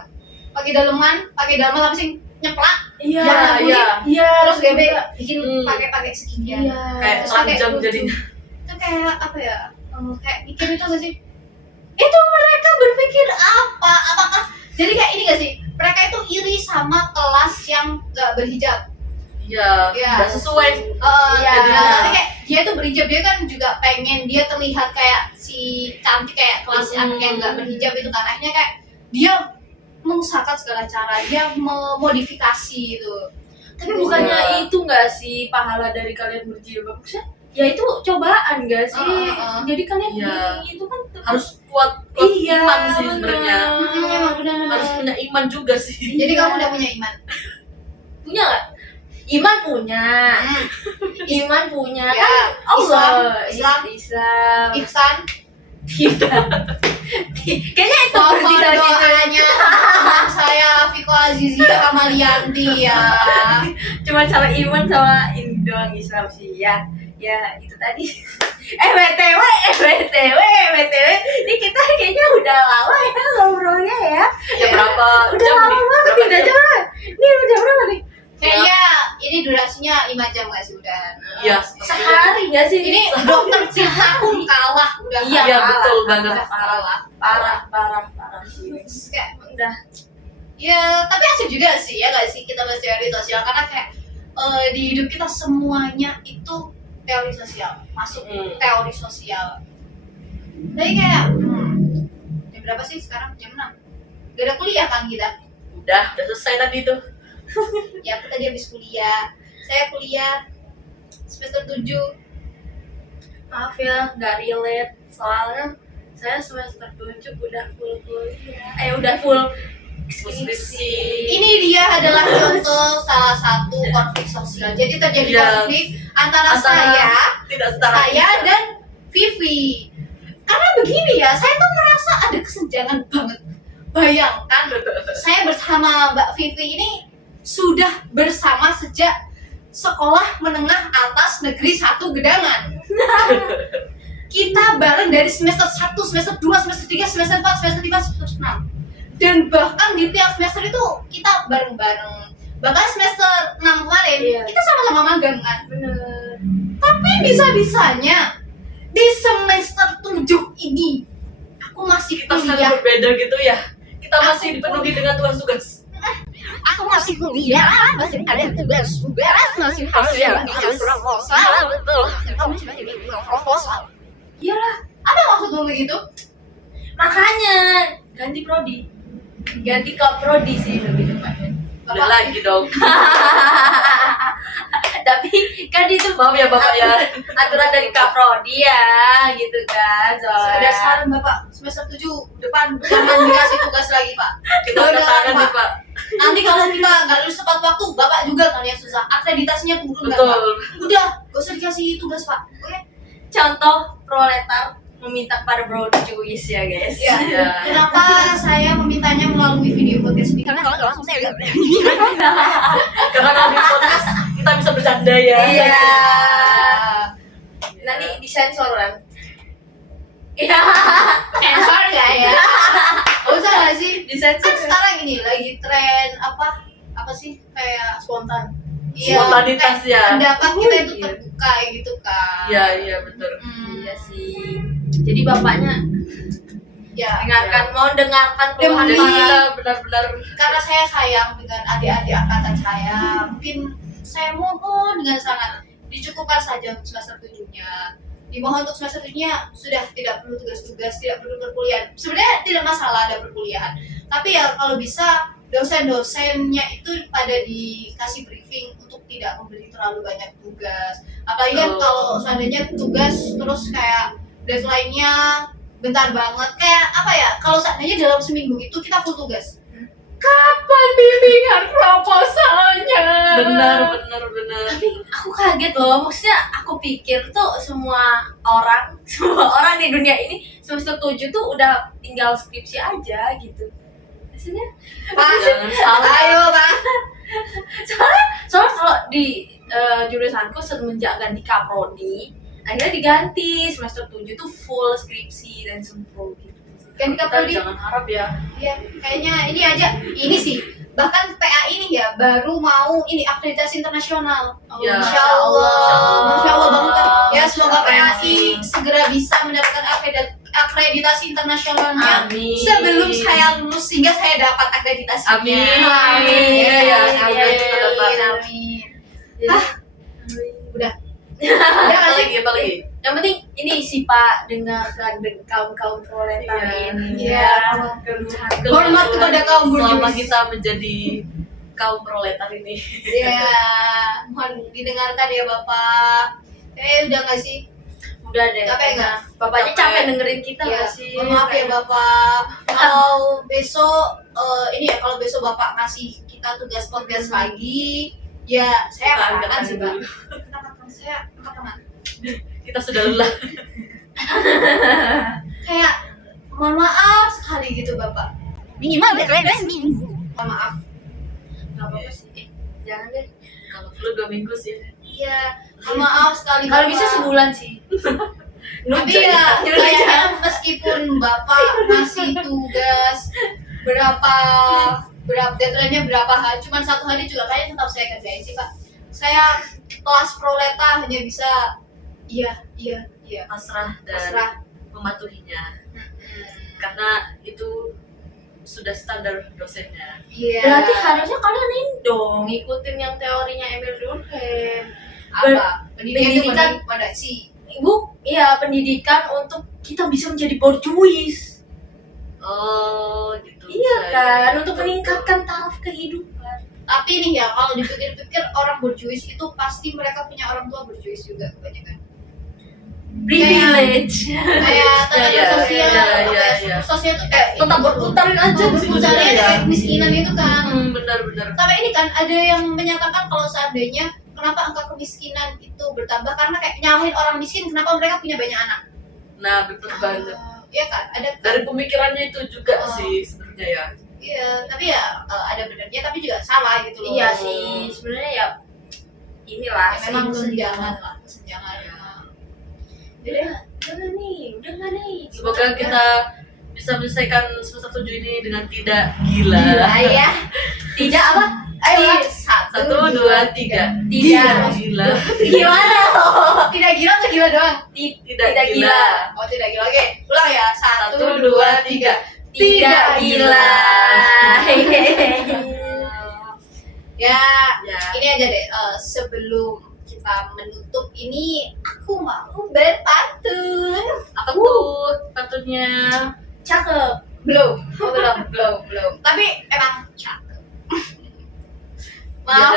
pakai daleman apa sih nyeplak, Iya, Warna kulit. iya. terus bebe juga. bikin pakai seginian. Iya. Kayak Terus pakai telanjang baju. jadinya. Itu kayak apa ya? Kayak bikin itu gak sih? Itu mereka berpikir apa? Apakah jadi kayak ini gak sih? Mereka itu iri sama kelas yang gak berhijab. Iya, Iya. nggak sesuai. Iya. Tapi kayak dia tuh berhijab, dia kan juga pengen dia terlihat kayak si cantik kayak kelas anak yang nggak berhijab itu kan. Akhirnya kayak dia mengusahakan segala cara, dia memodifikasi itu. Tapi bukannya Iya. itu nggak sih pahala dari kalian berjilbab? Maksudnya, ya itu cobaan nggak sih? Jadi kalian Iya. itu kan Harus kuat iya, iman sih sebenarnya. Emang benar. Harus punya iman juga sih. Jadi kamu udah punya iman. punya nggak? Iman punya, Hmm. iman punya Ya, kan Allah, Islam. Islam. Ihsan, Tidak. Kayaknya itu mohon tidak gitu. doanya teman saya Viko Azizia Kamalianti ya. Cuma sama iman sama ini doang Islam sih ya. Ya itu tadi. BTW, ini kita kayaknya udah lama ya ngobrolnya ya. Ya berapa Udah jam lama nih? banget Berapa nih, udah jam? jam berapa? Ini udah jam berapa nih? Kayaknya ini durasinya 5 jam gak sih udah? Iya. Sehari nggak sih? Ini dokter cinta pun kalah udah. Iya, Iya, kalah. betul banget. Udah kalah. Parah sih. Terus kayak Udah. ya tapi asik juga sih ya gak sih kita bahas teori sosial karena kayak di hidup kita semuanya itu teori sosial masuk teori sosial. Jadi kayak jam berapa sih sekarang? Jam 6. Gak ada kuliah kan kita? Udah selesai tadi tuh. Ya aku tadi habis kuliah. Saya kuliah semester 7. Maaf ya, nggak relate soalnya saya semester 7 udah full kuliah. Udah full Skripsi. Ini dia adalah contoh salah satu konflik sosial. Jadi terjadi Iya. konflik antara Antara- saya Tidak setara. dan Vivi. Karena begini ya, saya tuh merasa ada kesenjangan banget. Bayangkan, saya bersama Mbak Vivi ini sudah bersama sejak sekolah menengah atas negeri 1 Gedangan. Kita bareng dari semester 1, semester 2, semester 3, semester 4, semester 5, semester 6. Dan bahkan di tiap semester itu kita bareng-bareng. Bahkan semester 6 kemarin, Iya. kita sama-sama magang kan. Bener. Tapi bisa-bisanya di semester 7 ini aku masih Kita saling kuliah. berbeda gitu ya. Kita masih dipenuhi dengan tugas-tugas. Aku masih kuliah, masih ada tugas, masih harus proposal. Proposal. Iyalah, Apa maksudmu begitu? makanya ganti prodi. Ganti ke prodi sih lebih tepatnya. Udah lagi dong. Tapi kan itu Maaf ya Bapak ya. aturan dari Kaprodi ya, gitu kan. Sudah saran Bapak, semester 7 depan jangan dikasih tugas lagi Pak. Kita Udah, udah tangan nih Pak. Pak. Nanti kalau kita nggak lulus tepat waktu, Bapak juga kan yang susah. Akreditasinya turun nggak Pak? Betul. Udah, gak usah dikasih tugas Pak. Oke? Contoh proletar meminta kepada bro cuis ya guys. Iya. Iya. Kenapa saya memintanya melalui video podcast ini? Karena kalau langsung saya nggak berani. Karena di podcast kita bisa bercanda ya. Iya. Nanti disensor kan. Iya. Sensor nggak ya? Gak usah nggak sih? Disensor. Kan sekarang ini lagi tren apa sih kayak Spontan. Spontanitas kayak ya. pendapat kita itu Iya. terbuka gitu kan. Iya, iya betul. Iya sih. Jadi bapaknya Ya. mau dengarkan keluhan Jadi Demi- kita benar-benar Karena saya sayang dengan adik-adik angkatan saya, mungkin saya mohon dengan sangat dicukupkan saja untuk semester 7-nya. Dimohon untuk semester 7-nya sudah tidak perlu tugas-tugas, tidak perlu perkuliahan. Sebenarnya tidak masalah ada perkuliahan. Tapi ya kalau bisa dosen-dosennya itu pada dikasih briefing untuk tidak memberi terlalu banyak tugas. Apalagi kan kalau seandainya tugas terus kayak deadline-nya bentar banget. Kayak apa ya? Kalau seandainya dalam seminggu itu kita full tugas. Kapan bimbingan proposalnya? benar. Tapi aku kaget loh, maksudnya aku pikir tuh semua orang di dunia ini semester 7 tuh udah tinggal skripsi aja gitu. maksudnya Pak, Jangan salah. ayo Pak. soalnya kalau di jurusanku semenjak ganti kaprodi akhirnya diganti semester 7 tuh full skripsi dan sempro gitu. Ganti Kita kaprodi. jangan harap ya. Iya, kayaknya ini sih. Bahkan PA ini ya baru mau ini akreditasi internasional. Ya. Masya Allah, Masya Allah banget kan. Ya Masya semoga Allah. PAI segera bisa mendapatkan akreditasi internasionalnya Amin. sebelum saya lulus sehingga saya dapat akreditasinya. Amin. Amin. Iya, ya, semoga Amin. kita dapat. Amin. Jadi, Udah. Ya, Udah apa nggak sih? lagi, apa lagi? yang penting ini sih Pak, dengarkan kaum proletar Iya. ini. Iya. Keluhan. Hormat kepada kaum Selama berjuang. kita menjadi kaum proletar ini. Iya, mohon didengarkan ya Bapak. Udah nggak sih? Udah deh. Capek nggak? Bapaknya Capek. capek dengerin kita Iya, nggak sih? mohon maaf ya Bapak. Kalau besok ini ya, kalau besok Bapak ngasih kita tugas podcast lagi, ya saya Kita akan angkat sih tangan Pak. Kita angkat, saya angkat tangan. Kita sudah lelah. Kayak mohon maaf sekali gitu Bapak. Minimal mohon maaf. Nggak apa-apa sih. Jangan deh. Kalau perlu 2 minggu sih. Iya, mohon maaf sekali Kalau Bapak. bisa sebulan sih. Tapi ya kayaknya meskipun Bapak ngasih tugas berapa deadline-nya berapa hari, cuman 1 hari juga kayaknya tetap saya kerjain sih Pak. Saya kelas proleta hanya bisa iya Pasrah dan pasrah. mematuhinya. Mm-mm. Karena itu sudah standar dosennya. Iya. Berarti harusnya kalian ini dong ngikutin yang teorinya Emil Durkheim. apa? Pendidikan pendidikan- pada si Ibu, iya pendidikan untuk kita bisa menjadi borjuis. Oh, gitu. Iya Saya- kan, untuk meningkatkan taraf kehidupan. tapi nih ya kalau dipikir-pikir orang berjuis itu pasti mereka punya orang tua berjuis juga kebanyakan. Privilege. Kayak tata Iya, sosial, iya. sosial itu kayak Tetap berputarin aja di situ misalnya ya. kayak kemiskinan itu kan. Benar-benar. Tapi ini kan ada yang menyatakan kalau seandainya kenapa angka kemiskinan itu bertambah karena kayak nyalahin orang miskin kenapa mereka punya banyak anak. Nah, betul banget. Iya kan, ada Dari pemikirannya itu juga Oh. sih sebenarnya ya. iya, tapi ya ada benernya tapi juga salah gitu loh. Iya sih, sebenarnya ya inilah Ya, memang seimbang kesenjangan gitu. lah, kesenjangan. Ya. Jadi Udah nggak nih. Semoga kita bisa menyelesaikan semester 7 ini dengan tidak gila. gila ya. Tidak apa? Ayo, Satu, dua, tiga. Tidak. Gila. Gimana loh? Tidak gila atau gila doang? Tidak gila. Oh, tidak gila. Oke, ulang ya. 1, 2, 3. Tidak gila. Ya, Ya. ini aja deh. Sebelum kita menutup ini, aku mau berpantun. Apa tuh patutnya? Cakep. Belum, oh, belum. Tapi emang cakep. Maaf.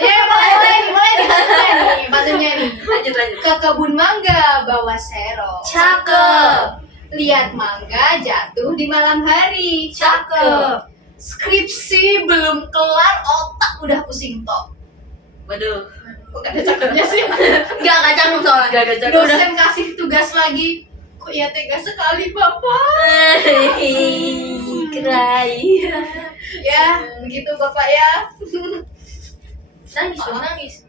Ya, mulai nih pantunnya nih. Lanjut. Ke kebun mangga bawa sero. Cakep. Lihat mangga jatuh di malam hari. Cakep. Skripsi belum kelar, otak udah pusing tok. Waduh. Kok gak ada cakepnya sih? Enggak cakep soalnya. Gak cakep. Dosen kasih tugas lagi. Kok ya tega sekali Bapak? Kerai. Ya, begitu Bapak ya. Nangis dong, nangis.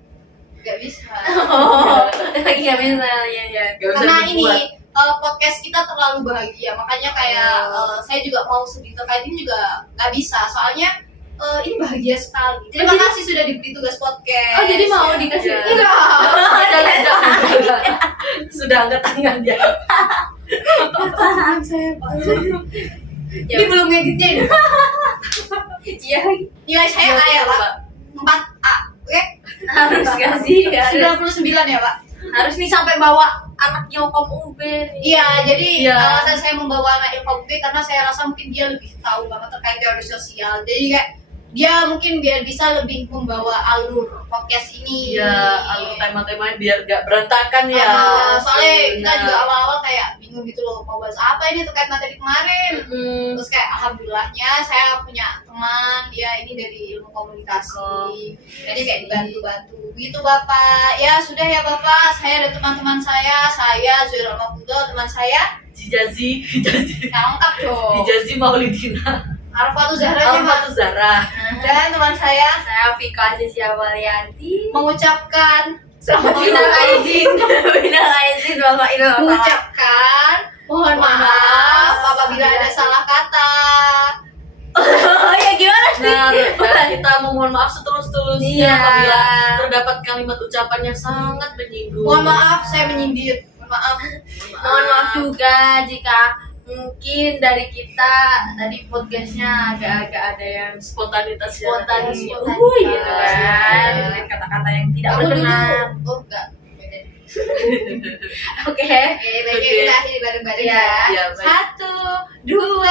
Gak bisa. Oh, iya bisa, ya. Gak bisa Karena dibuat. ini podcast kita terlalu bahagia, makanya kayak saya juga mau sedih terkait ini juga nggak bisa, soalnya ini bahagia sekali. Terima Jadi- kasih sudah diberi tugas podcast. Oh, jadi mau Ya. dikasih? Ya. Enggak. Jangan. Sudah angkat tangan ya. Saya Pak. Ya. Ini belum ngeditnya ini. Iya, Nilai saya A ya Pak. 4A. Oke. harus kasih. 99 ya Pak. Harus nih sampai bawa anak Ilkom UB nih. Iya, jadi Iya. alasan saya membawa anak Ilkom UB karena saya rasa mungkin dia lebih tahu banget terkait teori sosial. Jadi kayak dia mungkin biar bisa lebih membawa alur podcast ini. Iya, alur tema-temanya biar gak berantakan ya. Soalnya kita Benar. juga awal-awal kayak bingung gitu loh mau bahas apa ini terkait materi kemarin. Mm-mm. Terus kayak alhamdulillahnya saya punya teman dia ini dari ilmu komunikasi. Jadi kayak dibantu-bantu gitu Bapak. Ya sudah ya Bapak, saya dan teman-teman saya Zuhra Mahfudo, teman saya Hijazi lengkap dong. Hijazi Maulidina. Arafatu Zahra siapa? Alfatul Zahra. Dan teman saya Saya Vika Aziza Walianti. mengucapkan Minal aizin, minal aizin Bapak Ibu. mengucapkan mohon maaf apabila ada salah kata. Oh ya gimana sih? Dan kita memohon maaf setulus-tulusnya Iya. apabila terdapat kalimat ucapan yang sangat menyinggung. Mohon maaf saya menyindir. Mohon maaf. Mohon maaf juga jika mungkin dari kita tadi podcastnya agak-agak ada yang Spontanitas spontan ya. gitu kan, dengan kata-kata yang tidak Kamu dulu. berkenan. Oh enggak. Oke. Oke, baiknya Oke. kita akhiri bareng-bareng Iya. Iya, ya. baik. 1, 2,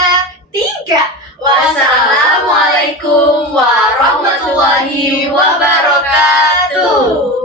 3. Wassalamualaikum warahmatullahi wabarakatuh.